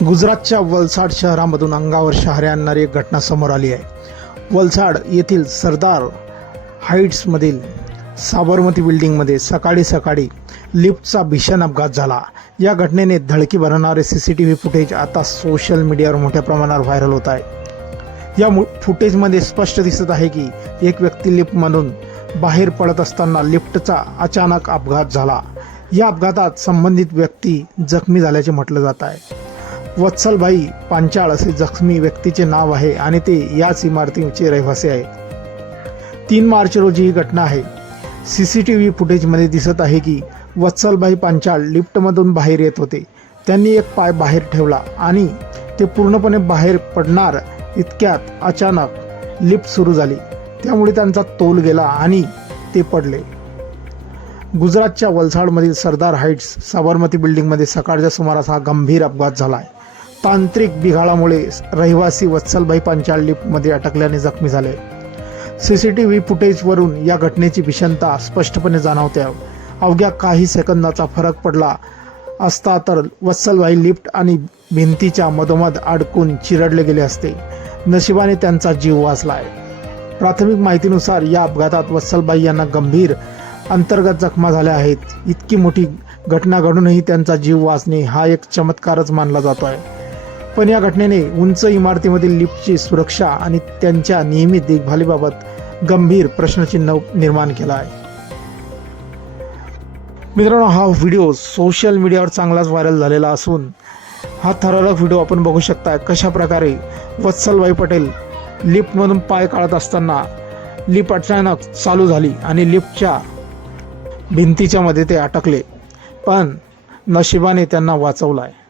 गुजरातच्या वलसाड शहरामधून अंगावर शहारे आणणारी एक घटना समोर आली आहे। वलसाड येथील सरदार हाईट्समधील साबरमती बिल्डिंगमध्ये सकाळी लिफ्टचा भीषण अपघात झाला। या घटनेने धडकी भरवणारे सीसीटीव्ही फुटेज आता सोशल मीडियावर मोठ्या प्रमाणावर व्हायरल होत आहे। या फुटेजमध्ये स्पष्ट दिसत आहे की एक व्यक्ती लिफ्टमधून बाहेर पडत असताना लिफ्टचा अचानक अपघात झाला। या अपघातात संबंधित व्यक्ती जखमी झाल्याचे म्हटलं जात आहे। वत्सलभाई पांचाळ असे जखमी व्यक्तीचे नाव आहे आणि ते याच इमारतीचे रहिवासी आहेत। 3 मार्च रोजी ही घटना आहे। सीसीटीव्ही फुटेजमध्ये दिसत आहे की वत्सलभाई पांचाळ लिफ्टमधून बाहेर येत होते। त्यांनी एक पाय बाहेर ठेवला आणि ते पूर्णपणे बाहेर पडणार इतक्यात अचानक लिफ्ट सुरू झाली, त्यामुळे त्यांचा तोल गेला आणि ते पडले। गुजरातच्या वलसाडमधील सरदार हाईट्स साबरमती बिल्डिंगमध्ये सकाळच्या सुमारास हा गंभीर अपघात झाला आहे। तांत्रिक बिघाडामुळे रहिवासी वत्सलभाई पांचाळ लिफ्टमध्ये अटकल्याने जखमी झाले। सीसीटीव्ही फुटेजवरून या घटनेची भीषणता स्पष्टपणे जाणवते। अवघ्या काही सेकंदाचा फरक पडला असता तर वत्सलभाई लिफ्ट आणि भिंतीच्या मधोमध अडकून चिरडले गेले असते। नशिबाने त्यांचा जीव वाचला आहे। प्राथमिक माहितीनुसार या अपघातात वत्सलभाई यांना गंभीर अंतर्गत जखमा झाल्या आहेत। इतकी मोठी घटना घडूनही त्यांचा जीव वाचणे हा एक चमत्कारच मानला जातो आहे। पण या घटनेने उंच इमारतीमधील लिफ्टची सुरक्षा आणि त्यांच्या नियमित देखभालीबाबत गंभीर प्रश्नचिन्ह निर्माण केला आहे। मित्रांनो, हा व्हिडिओ सोशल मीडियावर चांगलाच व्हायरल झालेला असून हा थरारक व्हिडिओ आपण बघू शकता कशा प्रकारे वत्सलभाई पटेल लिफ्टमधून पाय काढत असताना लिफ्ट अचानक चालू झाली आणि लिफ्टच्या भिंतीच्या मध्ये ते अटकले, पण नशिबाने त्यांना वाचवलं आहे।